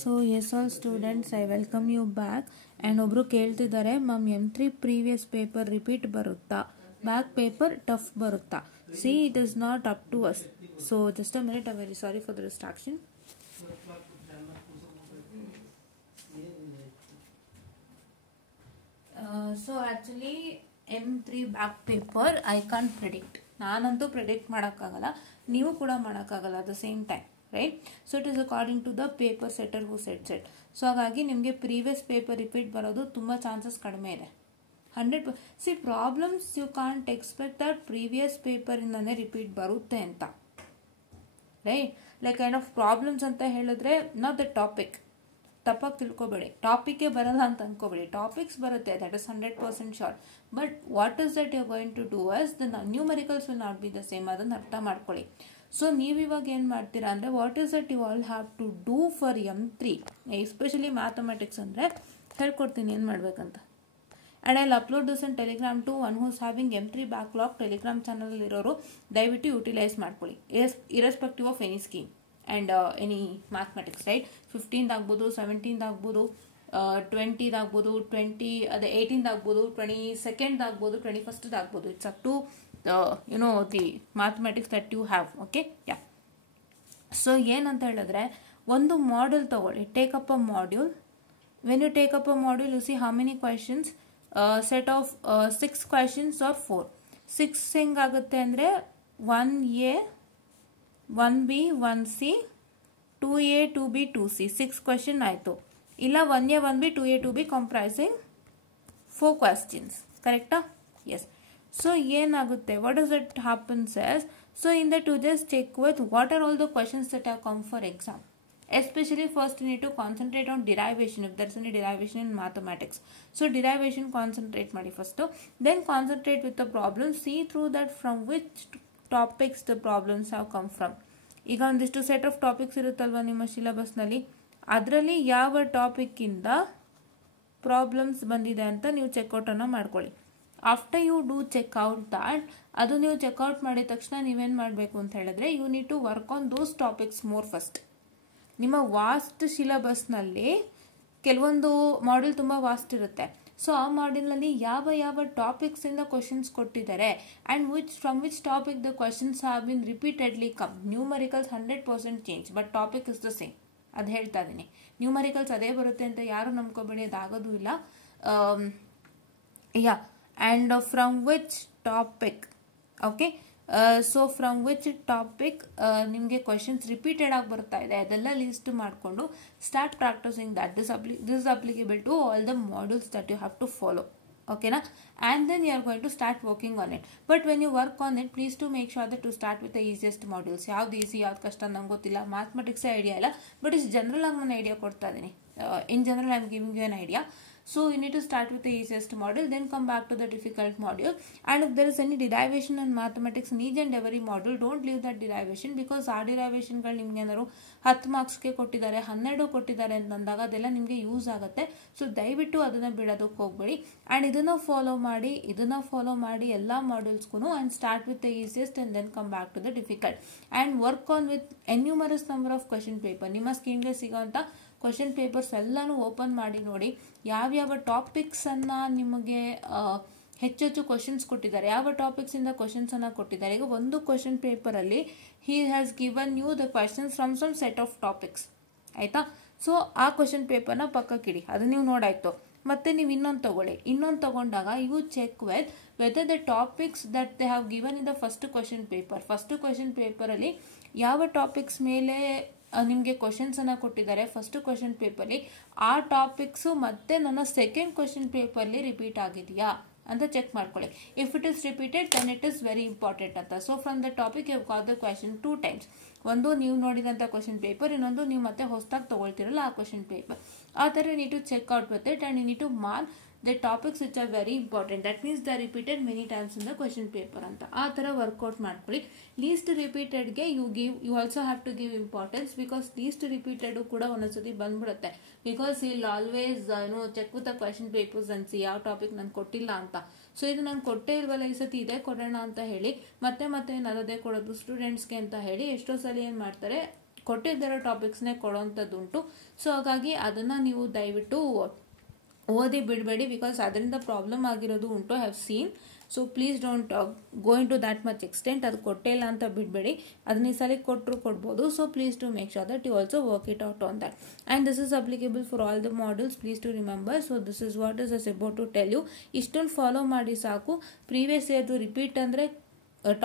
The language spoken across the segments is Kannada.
So yes all students, I welcome you back. And ಒಬ್ಬರು ಕೇಳ್ತಿದ್ದಾರೆ, ma'am M3 previous paper repeat ಬರುತ್ತಾ, ಬ್ಯಾಕ್ ಪೇಪರ್ ಟಫ್ ಬರುತ್ತಾ? See, it is not up to us. So just a minute, I very sorry for the distraction. So actually M3 back paper I can't predict. ನಾನಂತೂ ಪ್ರಿಡಿಕ್ಟ್ ಮಾಡೋಕ್ಕಾಗಲ್ಲ, ನೀವು ಕೂಡ ಮಾಡೋಕ್ಕಾಗಲ್ಲ at the same time, right? So it is according to the paper setter who sets it. So ಹಾಗಾಗಿ ನಿಮಗೆ ಪ್ರೀವಿಯಸ್ ಪೇಪರ್ ರಿಪೀಟ್ ಬರೋದು ತುಂಬ ಚಾನ್ಸಸ್ ಕಡಿಮೆ ಇದೆ. 100%. See, problems you can't expect that previous ಪೇಪರಿಂದನೇ ರಿಪೀಟ್ ಬರುತ್ತೆ ಅಂತ, right? Like kind of problems ಅಂತ ಹೇಳಿದ್ರೆ ನಾಟ್ ದ ಟಾಪಿಕ್. ತಪ್ಪಾಗಿ ತಿಳ್ಕೊಬೇಡಿ, ಟಾಪಿಕ್ಕೇ ಬರಲ್ಲ ಅಂತ ಅನ್ಕೋಬೇಡಿ. ಟಾಪಿಕ್ಸ್ ಬರುತ್ತೆ, that is 100% sure. But what is that you going to do as the numericals will not be the same. ಅದನ್ನು ಅರ್ಥ ಮಾಡ್ಕೊಳ್ಳಿ. ಸೊ ನೀವಿವಾಗ ಏನು ಮಾಡ್ತೀರಾ ಅಂದರೆ, what is that you all have to do for M3, especially mathematics ಅಂದರೆ ಹೇಳ್ಕೊಡ್ತೀನಿ ಏನು ಮಾಡಬೇಕಂತ. And I'll upload this in Telegram to one who's having M3 backlog. Telegram ಚಾನಲಲ್ಲಿರೋರು ದಯವಿಟ್ಟು ಯುಟಿಲೈಸ್ ಮಾಡ್ಕೊಳ್ಳಿ, irrespective of any scheme and any mathematics, right? 15th ಆಗ್ಬೋದು, 17th ಆಗ್ಬೋದು, 20th ಆಗ್ಬೋದು, 18th ಆಗ್ಬೋದು, 22nd ಆಗ್ಬೋದು, 21st ಆಗ್ಬೋದು. It's up to the mathematics that you have. Okay, yeah. So ಏನಂತ ಹೇಳಿದ್ರೆ, ಒಂದು ಮಾಡ್ಯೂಲ್ ತಗೊಳ್ಳಿ, take up a module. When you take up a module, you see how many questions, set of 6 questions or 4. 6 ಹೆಂಗಾಗುತ್ತೆ ಅಂದರೆ 1A 1B 1C 2A 2B 2C 6 question ಆಯಿತು. ಇಲ್ಲ 1A 1B 2A 2B comprising 4 questions. ಕರೆಕ್ಟಾ? ಎಸ್. ಸೊ ಏನಾಗುತ್ತೆ, what does it happens as, so in that you just check with what are all the questions that have come for exam. Especially first you need to concentrate on derivation if there is any derivation in mathematics. So derivation concentrate ಮಾಡಿ first, then concentrate with the problem, see through that from which topics the problems have come from. ಈಗ ಒಂದಿಷ್ಟು ಸೆಟ್ ಆಫ್ ಟಾಪಿಕ್ಸ್ ಇರುತ್ತಲ್ವ ನಿಮ್ಮ ಸಿಲೆಬಸ್ನಲ್ಲಿ, ಅದರಲ್ಲಿ ಯಾವ ಟಾಪಿಕ್ಕಿಂದ ಪ್ರಾಬ್ಲಮ್ಸ್ ಬಂದಿದೆ ಅಂತ ನೀವು ಚೆಕ್ಔಟನ್ನು ಮಾಡ್ಕೊಳ್ಳಿ. After you do checkout that, ಅದು ನೀವು ಚೆಕ್ಔಟ್ ಮಾಡಿದ ತಕ್ಷಣ ನೀವೇನು ಮಾಡಬೇಕು ಅಂತ ಹೇಳಿದ್ರೆ, you need to work on those topics more first. ನಿಮ್ಮ ವಾಸ್ಟ್ ಸಿಲೆಬಸ್ನಲ್ಲಿ ಕೆಲವೊಂದು ಮಾಡ್ಯೂಲ್ ತುಂಬ ವಾಸ್ಟ್ ಇರುತ್ತೆ. ಸೊ ಆ ಮಾಡ್ಯೂಲ್ನಲ್ಲಿ ಯಾವ ಯಾವ ಟಾಪಿಕ್ಸಿಂದ ಕ್ವಶನ್ಸ್ ಕೊಟ್ಟಿದ್ದಾರೆ and from which topic the questions have been repeatedly come. Numericals 100% change, but topic is the same. ಅದು ಹೇಳ್ತಾ ಇದ್ದೀನಿ, ನ್ಯೂಮರಿಕಲ್ಸ್ ಅದೇ ಬರುತ್ತೆ ಅಂತ ಯಾರು ನಂಬ್ಕೋಬೇಡಿ, ಅದಾಗೋದು ಇಲ್ಲ. Yeah, and from which topic, okay. So from which topic ನಿಮಗೆ ಕ್ವೆಶನ್ಸ್ ರಿಪೀಟೆಡ್ ಆಗಿ ಬರ್ತಾ ಇದೆ, ಅದೆಲ್ಲ ಲಿಸ್ಟ್ ಮಾಡಿಕೊಂಡು start practising that. This is applicable to all the modules that you have to follow. ಓಕೆನಾ? And then you are going to start working on it. But when you work on it, please to make sure that to start with the easiest modules. ಯಾವ್ದು ಈಸಿ, ಯಾವ್ದು ಕಷ್ಟ ನಂಗೆ ಗೊತ್ತಿಲ್ಲ, ಮ್ಯಾಥಮೆಟಿಕ್ಸೇ ಐಡಿಯಾ ಇಲ್ಲ, ಬಟ್ ಇಷ್ಟು ಜನರಲ್ ಆಗಿ ನಾನು ಐಡಿಯಾ ಕೊಡ್ತಾ ಇದ್ದೀನಿ. In general I am giving U N idea. So you need to start with the easiest module, then come back to the difficult module. And if there is any derivation in mathematics in each and every module, don't leave that derivation, because ಆ ಡಿರೈವೇಷನ್ಗಳು ನಿಮ್ಗೆ ಏನಾದ್ರು 10 ಮಾರ್ಕ್ಸ್ಗೆ ಕೊಟ್ಟಿದ್ದಾರೆ, 12 ಕೊಟ್ಟಿದ್ದಾರೆ ಅಂತಂದಾಗ ಅದೆಲ್ಲ ನಿಮಗೆ ಯೂಸ್ ಆಗುತ್ತೆ. ಸೊ ದಯವಿಟ್ಟು ಅದನ್ನು ಬಿಡೋದಕ್ಕೆ ಹೋಗ್ಬೇಡಿ. ಆ್ಯಂಡ್ ಇದನ್ನು ಫಾಲೋ ಮಾಡಿ ಎಲ್ಲ ಮಾಡ್ಯೂಲ್ಸ್ಗೂ, and start with the easiest and then come back to the difficult. And work on with numerous number of question paper. ನಿಮ್ಮ ಸ್ಕ್ರೀನ್ಗೆ ಸಿಗೋಂಥ ಕ್ವೆಶನ್ ಪೇಪರ್ಸ್ ಎಲ್ಲನೂ ಓಪನ್ ಮಾಡಿ ನೋಡಿ, ಯಾವ್ಯಾವ ಟಾಪಿಕ್ಸನ್ನು ನಿಮಗೆ ಹೆಚ್ಚೆಚ್ಚು ಕ್ವಶನ್ಸ್ ಕೊಟ್ಟಿದ್ದಾರೆ, ಯಾವ ಟಾಪಿಕ್ಸಿಂದ ಕ್ವಶನ್ಸನ್ನು ಕೊಟ್ಟಿದ್ದಾರೆ. ಈಗ ಒಂದು ಕ್ವಶನ್ ಪೇಪರಲ್ಲಿ he has given you the questions from some set of topics, ಆಯಿತಾ? ಸೊ ಆ ಕ್ವಶನ್ ಪೇಪರ್ನ ಪಕ್ಕಕ್ಕಿಡಿ, ಅದು ನೀವು ನೋಡಾಯಿತು. ಮತ್ತೆ ನೀವು ಇನ್ನೊಂದು ತಗೊಂಡಾಗ you check with whether the topics that they have given in the first question ಪೇಪರಲ್ಲಿ ಯಾವ ಟಾಪಿಕ್ಸ್ ಮೇಲೆ ನಿಮಗೆ ಕ್ವಶನ್ಸನ್ನು ಕೊಟ್ಟಿದ್ದಾರೆ ಫಸ್ಟ್ ಕ್ವಶನ್ ಪೇಪರ್ಲಿ, ಆ ಟಾಪಿಕ್ಸು ಮತ್ತೆ ನನ್ನ ಸೆಕೆಂಡ್ ಕ್ವಶನ್ ಪೇಪರ್ಲಿ ರಿಪೀಟ್ ಆಗಿದೆಯಾ ಅಂತ ಚೆಕ್ ಮಾಡ್ಕೊಳ್ಳಿ. If it is repeated then it is very important ಅಂತ. So from the topic you got the question 2 times. ಒಂದು ನೀವು ನೋಡಿದಂಥ ಕ್ವಶನ್ ಪೇಪರ್, ಇನ್ನೊಂದು ನೀವು ಮತ್ತೆ ಹೊಸದಾಗಿ ತೊಗೊಳ್ತಿರಲ್ಲ ಆ ಕ್ವಶನ್ ಪೇಪರ್. ಆ ಥರ you need to check out with it and you need to mark the topics which are very important. That means they are repeated many times in the question paper ಅಂತ. ಆ ಥರ ವರ್ಕೌಟ್ ಮಾಡ್ಕೊಳ್ಳಿ. ಲೀಸ್ಟ್ ರಿಪೀಟೆಡ್ಗೆ you also have to give importance, because least repeated ಕೂಡ ಒಂದೊಂದ್ಸತಿ ಬಂದ್ಬಿಡುತ್ತೆ. ಬಿಕಾಸ್ ಇಲ್ಲಿ always check with the question papers ಅನ್ಸಿ ಯಾವ ಟಾಪಿಕ್ ನಾನು ಕೊಟ್ಟಿಲ್ಲ ಅಂತ. ಸೊ ಇದು ನಾನು ಕೊಟ್ಟೇ ಇಲ್ವಲ್ಲ, ಈ ಸತಿ ಇದೇ ಕೊಡೋಣ ಅಂತ ಹೇಳಿ ಮತ್ತೆ ನಾನು ಅದೇ ಕೊಡೋದು ಸ್ಟೂಡೆಂಟ್ಸ್ಗೆ ಅಂತ ಹೇಳಿ ಎಷ್ಟೋ ಸಲ ಏನು ಮಾಡ್ತಾರೆ, ಕೊಟ್ಟಿದ್ದರ ಟಾಪಿಕ್ಸ್ನೇ ಕೊಡೋವಂಥದ್ದುಂಟು. ಸೊ ಹಾಗಾಗಿ ಅದನ್ನು ನೀವು ದಯವಿಟ್ಟು ಓದಿ ಬಿಡಬೇಡಿ, ಬಿಕಾಸ್ ಅದರಿಂದ ಪ್ರಾಬ್ಲಮ್ ಆಗಿರೋದು ಉಂಟು, I have seen. So please don't go into that much extent. ಅದು ಕೊಟ್ಟೇ ಇಲ್ಲ ಅಂತ ಬಿಡಬೇಡಿ, ಅದನ್ನ ಈ ಸಲ ಕೊಟ್ಟರು ಕೊಡ್ಬೋದು. So please to make sure that you also work it out on that, and this is applicable for all the modules. Please to remember. So this is what is us about to tell you. ಇಷ್ಟೊಂದು ಫಾಲೋ ಮಾಡಿ ಸಾಕು. ಪ್ರೀವಿಯಸ್ ಇಯರ್ದು ರಿಪೀಟ್ ಅಂದರೆ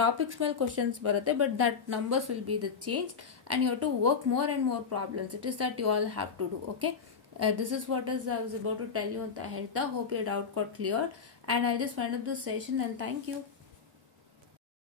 ಟಾಪಿಕ್ಸ್ ಮೇಲೆ ಕ್ವಶನ್ಸ್ ಬರುತ್ತೆ, but that numbers will be the change, and you have to work more and more problems. It is that you all have to do. Okay, this is what is I was about to tell you anta ಹೇಳ್ತಾ. Hope your doubt got cleared, and I'll just wind up this session, and thank you.